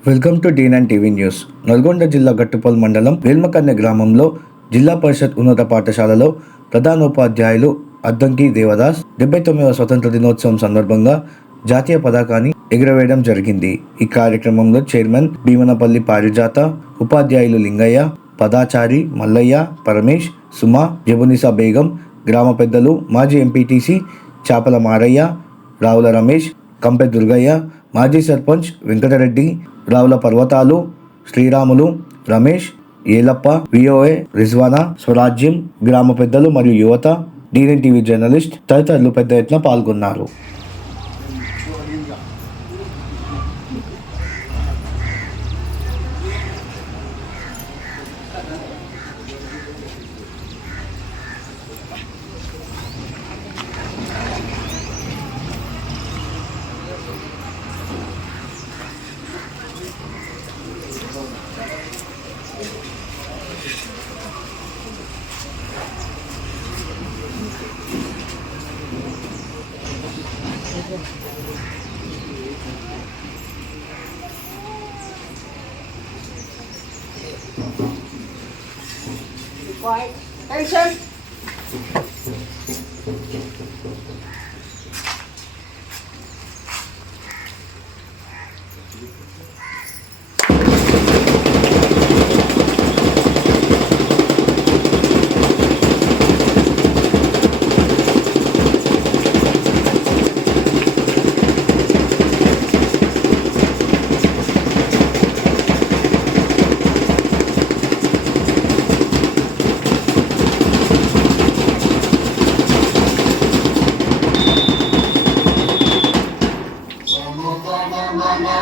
Welcome to D TV news. Nalgonda జిల్లా గట్టుపల్ మండలం వేల్మకన్య గ్రామంలో జిల్లా పరిషత్ ఉన్నత పాఠశాలలో ప్రధానోపాధ్యాయులు అద్దంకి దేవదాస్ డెబ్బై తొమ్మిదవ స్వతంత్ర దినోత్సవం సందర్భంగా జాతీయ పతాకాన్ని ఎగురవేయడం జరిగింది. ఈ కార్యక్రమంలో చైర్మన్ భీమనపల్లి పారిజాత ఉపాధ్యాయులు లింగయ్య పదాచారి మల్లయ్య పరమేష్ సుమ జబునిసా బేగం గ్రామ పెద్దలు మాజీ ఎంపీటీసీ చాపల మారయ్య రావుల రమేష్ కంపె దుర్గయ్య మాజీ సర్పంచ్ వెంకటరెడ్డి రావుల పర్వతాలు శ్రీరాములు రమేష్ ఏలప్ప విఓఏ రిజ్వానా స్వరాజ్యం గ్రామ పెద్దలు మరియు యువత డీఎన్ టీవీ జర్నలిస్ట్ తదితరులు పెద్ద ఎత్తున పాల్గొన్నారు. Required. Hey.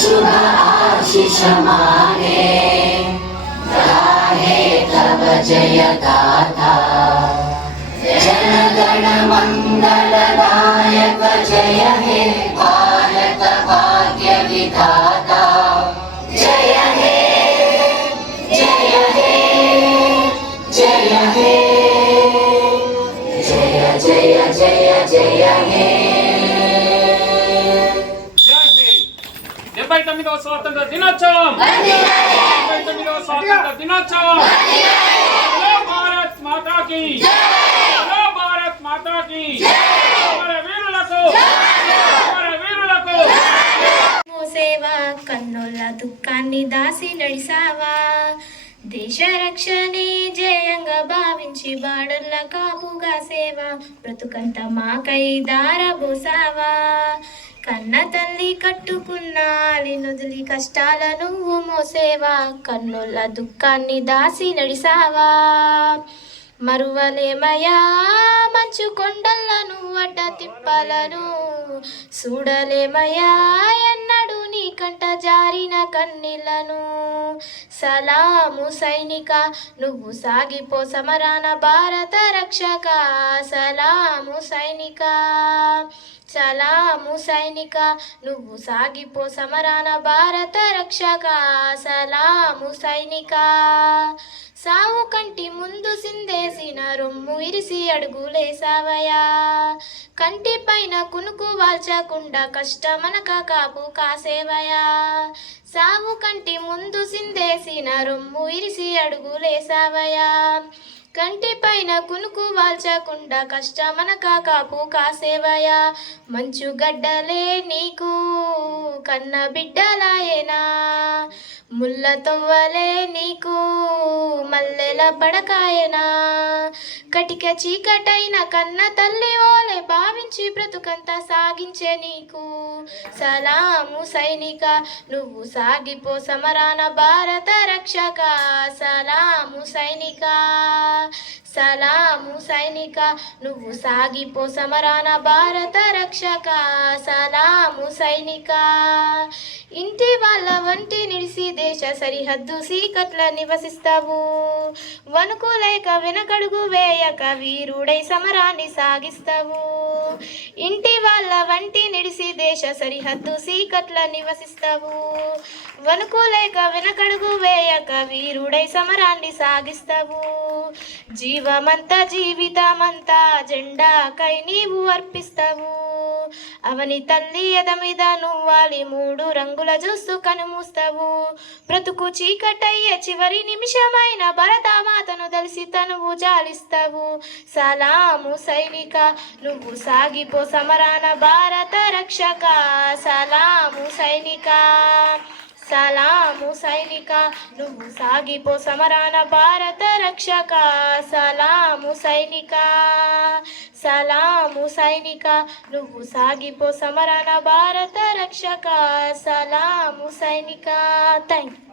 शुभ आशिष माने तव जय गाथा जय जय जय जय हे। తొమ్మిదవ స్వాతంత్ర దినోత్సవం. డెబ్బై తొమ్మిదవ స్వాతంత్ర దినోత్సవం. భారత్ మాతాకి. భారత్ మాతాకి. వీరులకు. వీరులకు. మోసేవా కన్నుల దుఃఖాన్ని దాసి నడిసావా? దేశ రక్షణే జయంగా భావించి బాడుల్ల కాపుగా సేవ. బ్రతుకంత మాకై దారబోసావా కన్న తల్లి కట్టుకున్నాలి నుదులి కష్టాల నువ్వు మోసేవా? కన్నుల దుఃఖాన్ని దాసి నడిసావా? మరువలేమయా మంచు కొండలను అడ్డ తిప్పలను చూడలేమయా ఎన్నడు నీ కంట జారిన కన్నీళ్ళను. సలాము సైనిక నువ్వు సాగిపో సమరాన భారత రక్షక. సలాము సైనిక. సలాము సైనిక నువ్వు సాగిపో సమరాన భారత రక్షక సలాము సైనిక. సావు కంటి ముందు సిందేసిన రొమ్ము ఇరిసి అడుగులేసావయా కంటి పైన కునుకు వాల్చకుండా కష్టమనక కాపు కాసేవయా. సావు కంటి ముందు సిందేసిన రొమ్ము ఇరిసి అడుగులేసావయా కంటి పైన కునుకు వాల్చకుండా కష్టమనక కాపు కాసేవయా? మంచు గడ్డలే నీకు కన్న బిడ్డలాయేనా ముళ్ళ తొవ్వలే నీకు మల్లెల పడకాయనా? కటిక చీకటైన కన్న తల్లి ఓలే భావించి బ్రతుకంతా సాగించే నీకు. సలాము సైనిక నువ్వు సాగిపో సమరాన భారత రక్షక. సలాము సైనిక. సలాము సైనిక నువ్వు సాగిపో సమరాన భారత రక్షక. సలాము సైనిక ఇంటి వాళ్ళ వంటి నిడిసి దేశ సరిహద్దు సీకట్ల నివసిస్తావు. వణుకు లేక వెనకడుగు వేయక వీరుడై సమరాన్ని సాగిస్తావు. ఇంటి వాళ్ళ వంటి నిడిసి దేశ సరిహద్దు సీకట్ల నివసిస్తావు. వణుకు లేక వెనకడుగు వేయక వీరుడై సమరాన్ని సాగిస్తావు. జీవమంతా జీవితమంతా జెండాకై నీవు అర్పిస్తావు. అవని తల్లి ఎద మీద నువ్వాలి మూడు రంగుల చూస్తూ కనుమూస్తావు. బ్రతుకు చీకటయ్యే చివరి నిమిషమైన భరతమాతను దలిసి తనువు జాలిస్తావు. సలాము సైనిక నువ్వు సాగిపో సమరాన భారత రక్షక. సలాము సైనిక. సలాము సైనిక నువ్వు సాగిపో సమరాన భారత రక్షక సలాము సైనిక సలాము సైనిక నువ్వు సాగిపో సమరాన భారత రక్షక సలాము సైనిక థ్యాంక్ యూ